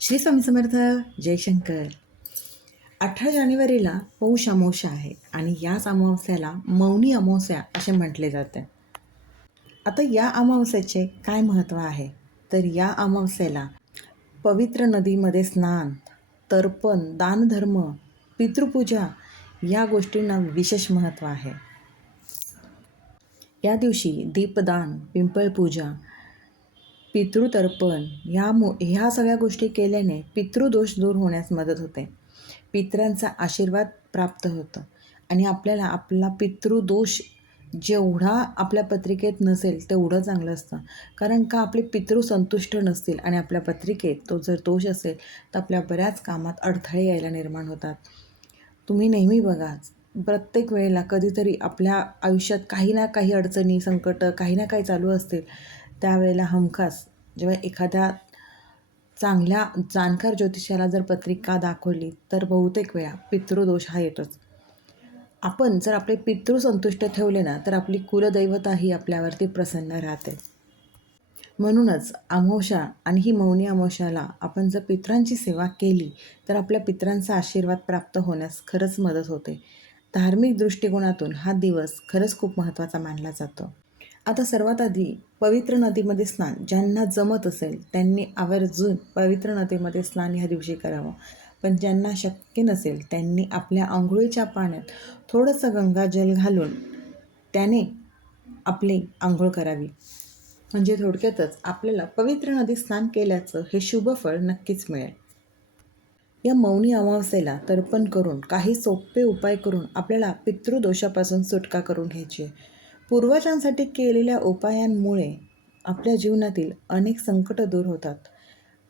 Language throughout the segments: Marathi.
श्री स्वामी समर्थ जयशंकर अठरा जानेवारीला पौष अमावस्या आहे आणि याच अमावस्याला मौनी अमावस्या असे म्हटले जाते. आता या अमावस्याचे काय महत्त्व आहे? तर या अमावस्याला पवित्र नदीमध्ये स्नान तर्पण दानधर्म पितृपूजा या गोष्टींना विशेष महत्त्व आहे. या दिवशी दीपदान पिंपळपूजा पितृतर्पण ह्या मो ह्या सगळ्या गोष्टी केल्याने पितृदोष दूर होण्यास मदत होते. पितरांचा आशीर्वाद प्राप्त होतो. आणि आपल्याला आपला पितृदोष जेवढा आपल्या पत्रिकेत नसेल तेवढं चांगलं असतं. कारण का आपले पितृ संतुष्ट नसतील आणि आपल्या पत्रिकेत तो जर दोष असेल तर आपल्या बऱ्याच कामात अडथळे यायला निर्माण होतात. तुम्ही नेहमी बघा प्रत्येक वेळेला कधीतरी आपल्या आयुष्यात काही ना काही अडचणी संकट काही ना काही चालू असतील. त्यावेळेला हमखास जेव्हा एखाद्या चांगल्या जाणकार ज्योतिषाला जर पत्रिका दाखवली तर बहुतेक वेळा पितृदोष हा येतोच. आपण जर आपले पितृ संतुष्ट ठेवले ना तर आपली कुलदैवताही आपल्यावरती प्रसन्न राहते. म्हणूनच अमोशा आणि ही मौनी अमोशाला आपण जर पितरांची सेवा केली तर आपल्या पितरांचा आशीर्वाद प्राप्त होण्यास खरंच मदत होते. धार्मिक दृष्टिकोनातून हा दिवस खरंच खूप महत्त्वाचा मानला जातो. आता सर्वात आधी पवित्र नदीमध्ये स्नान ज्यांना जमत असेल त्यांनी आवर्जून पवित्र नदीमध्ये स्नान ह्या दिवशी करावं. पण ज्यांना शक्य नसेल त्यांनी आपल्या आंघोळीच्या पाण्यात थोडंसं गंगाजल घालून त्याने आपली आंघोळ करावी. म्हणजे थोडक्यातच आपल्याला पवित्र नदी स्नान केल्याचं हे शुभ फळ नक्कीच मिळेल. या मौनी अमावस्येला तर्पण करून काही सोपे उपाय करून आपल्याला पितृदोषापासून सुटका करून घ्यायची आहे. पूर्वजांसाठी केलेल्या उपायांमुळे आपल्या जीवनातील अनेक संकट दूर होतात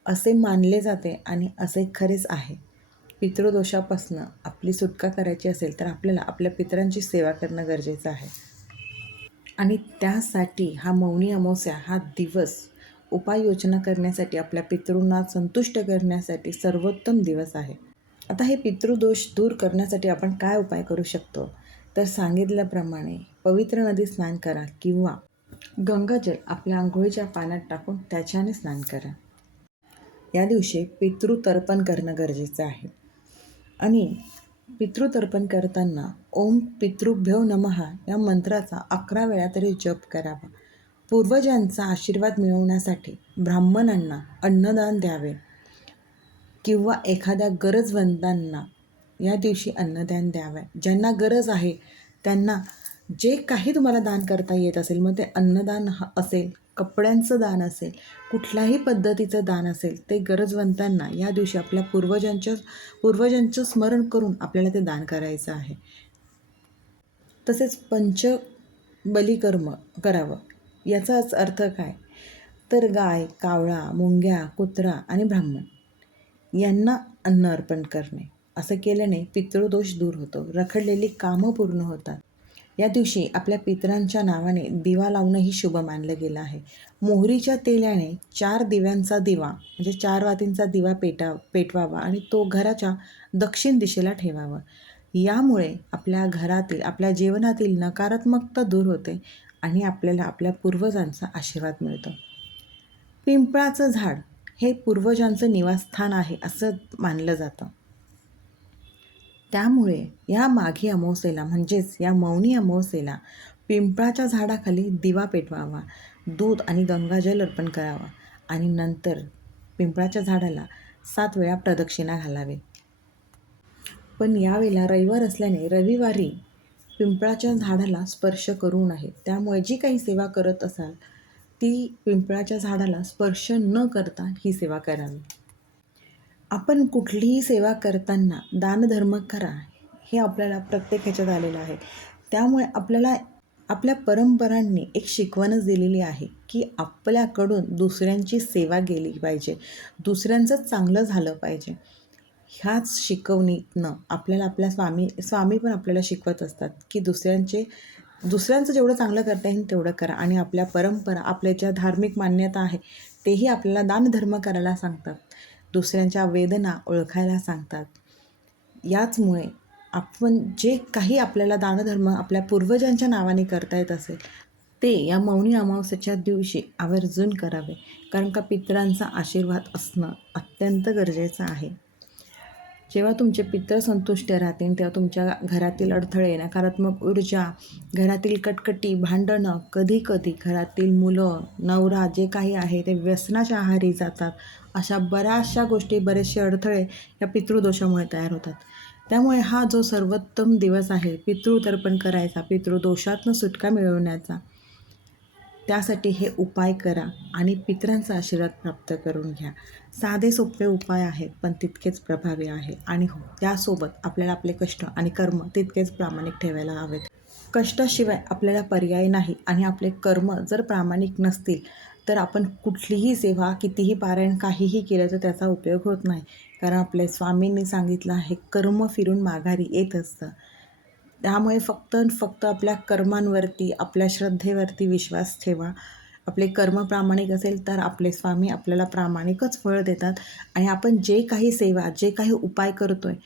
असे मानले जाते आणि असे खरेच आहे. पितृदोषापासून आपली सुटका करायची असेल तर आपल्याला आपल्या पितरांची सेवा करणं गरजेचं आहे. आणि त्यासाठी हा मौनी अमावस्या हा दिवस उपाययोजना करण्यासाठी आपल्या पितृंना संतुष्ट करण्यासाठी सर्वोत्तम दिवस आहे. आता हे पितृदोष दूर करण्यासाठी आपण काय उपाय करू शकतो? तर सांगितल्याप्रमाणे पवित्र नदी स्नान करा किंवा गंगाजल आपल्या आंघोळीच्या पाण्यात टाकून त्याच्याने स्नान करा. या दिवशी पितृतर्पण करणं गरजेचं आहे. आणि पितृतर्पण करताना ओम पितृभ्यो नमहा या मंत्राचा अकरा वेळा तरी जप करावा. पूर्वजांचा आशीर्वाद मिळवण्यासाठी ब्राह्मणांना अन्नदान द्यावे किंवा एखाद्या गरजवंतांना या दिवशी अन्नदान द्यावं. ज्यांना गरज आहे त्यांना जे काही तुम्हाला दान करता येत असेल मग ते अन्नदान ह- असेल कपड्यांचं दान असेल कुठल्याही पद्धतीचं दान असेल ते गरजवंतांना या दिवशी आपल्या पूर्वजांच्या पूर्वजांचं स्मरण करून आपल्याला ते दान करायचं आहे. तसेच पंच बलिकर्म करावं. याचाच अर्थ काय? तर गाय कावळा मुंग्या कुत्रा आणि ब्राह्मण यांना अन्न अर्पण करणे. असं केल्याने पितृदोष दूर होतो. रखडलेली कामं पूर्ण होतात. या दिवशी आपल्या पितरांच्या नावाने दिवा लावणंही शुभ मानलं गेलं आहे. मोहरीच्या तेलाने चार दिव्यांचा दिवा म्हणजे चार वातींचा दिवा पेटा पेटवावा आणि तो घराच्या दक्षिण दिशेला ठेवावा. यामुळे आपल्या घरातील आपल्या जीवनातील नकारात्मकता दूर होते आणि आपल्याला आपल्या पूर्वजांचा आशीर्वाद मिळतो. पिंपळाचं झाड हे पूर्वजांचं निवासस्थान आहे असं मानलं जातं. त्यामुळे या माघी अमावस्येला म्हणजेच या मौनी अमावस्येला पिंपळाच्या झाडाखाली दिवा पेटवावा दूध आणि गंगाजल अर्पण करावा आणि नंतर पिंपळाच्या झाडाला सात वेळा प्रदक्षिणा घालावे. पण यावेळेला रविवार असल्याने रविवारी पिंपळाच्या झाडाला स्पर्श करू नये. त्यामुळे जी काही सेवा करत असाल ती पिंपळाच्या झाडाला स्पर्श न करता ही सेवा करावी. आपण कुठलीही सेवा करताना दानधर्म करा हे आपल्याला प्रत्येक ह्याच्यात आलेलं आहे. त्यामुळे आपल्याला आपल्या परंपरांनी एक शिकवणच दिलेली आहे की आपल्याकडून दुसऱ्यांची सेवा गेली पाहिजे दुसऱ्यांचं चांगलं झालं पाहिजे. ह्याच शिकवणीतनं आपल्याला आपल्या स्वामी स्वामी पण आपल्याला शिकवत असतात की दुसऱ्यांचे दुसऱ्यांचं जेवढं चांगलं करता येईल तेवढं करा आणि आपल्या परंपरा आपल्या ज्या धार्मिक मान्यता आहे तेही आपल्याला दानधर्म करायला सांगतात. दुसऱ्यांच्या वेदना ओळखायला सांगतात. याचमुळे आपण जे काही आपल्याला दानधर्म आपल्या पूर्वजांच्या नावाने करता येत असेल ते या मौनी अमावस्याच्या दिवशी आवर्जून करावे. कारण का पितरांचा आशीर्वाद असणं अत्यंत गरजेचं आहे. जेव्हा तुमचे पित्र संतुष्ट राहतील तेव्हा तुमच्या घरातील अडथळे नकारात्मक ऊर्जा घरातील कटकटी भांडणं कधी कधी घरातील मुलं नवरा जे काही आहे ते व्यसनाच्या आहारी जातात. अशा बऱ्याचशा गोष्टी बरेचसे अडथळे या पितृदोषामुळे तयार होतात. त्यामुळे हा जो सर्वोत्तम दिवस आहे पितृतर्पण करायचा पितृदोषातनं सुटका मिळवण्याचा त्यासाठी हे उपाय करा आणि पितरांचा आशीर्वाद प्राप्त करून घ्या. साधे सोपे उपाय आहेत पण तितकेच प्रभावी आहे आणि हो त्यासोबत आपल्याला आपले कष्ट आणि कर्म तितकेच प्रामाणिक ठेवायला हवेत. कष्टाशिवाय आपल्याला पर्याय नाही आणि आपले कर्म जर प्रामाणिक नसतील तर आपण कुठलीही सेवा कितीही पारायण काहीही केलं तर त्याचा उपयोग होत नाही. कारण आपल्या स्वामींनी सांगितलं आहे कर्म फिरून माघारी येत असतं. त्यामुळे फक्त फक्त आपल्या कर्मांवरती आपल्या श्रद्धेवरती विश्वास ठेवा. आपले कर्म प्रामाणिक असेल तर आपले स्वामी आपल्याला प्रामाणिकच फळ देतात. आणि आपण जे काही सेवा जे काही उपाय करतो आहे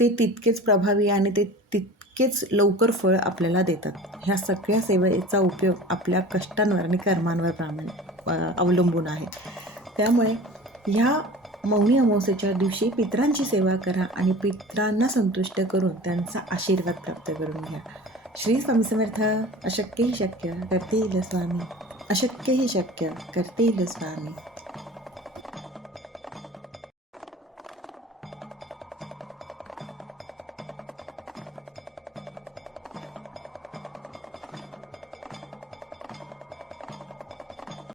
ते तितकेच प्रभावी आणि ते तितकेच लवकर फळ आपल्याला देतात. ह्या सगळ्या सेवेचा उपयोग आपल्या कष्टांवर आणि कर्मांवर प्रामाणिक अवलंबून आहे. त्यामुळे ह्या मौनी अमावस्येच्या दिवशी पितरांची सेवा करा आणि पितरांना संतुष्ट करून त्यांचा आशीर्वाद प्राप्त करून घ्या. श्री स्वामी समर्थ अशक्यही शक्य करतील स्वामी. अशक्यही शक्य करतील स्वामी.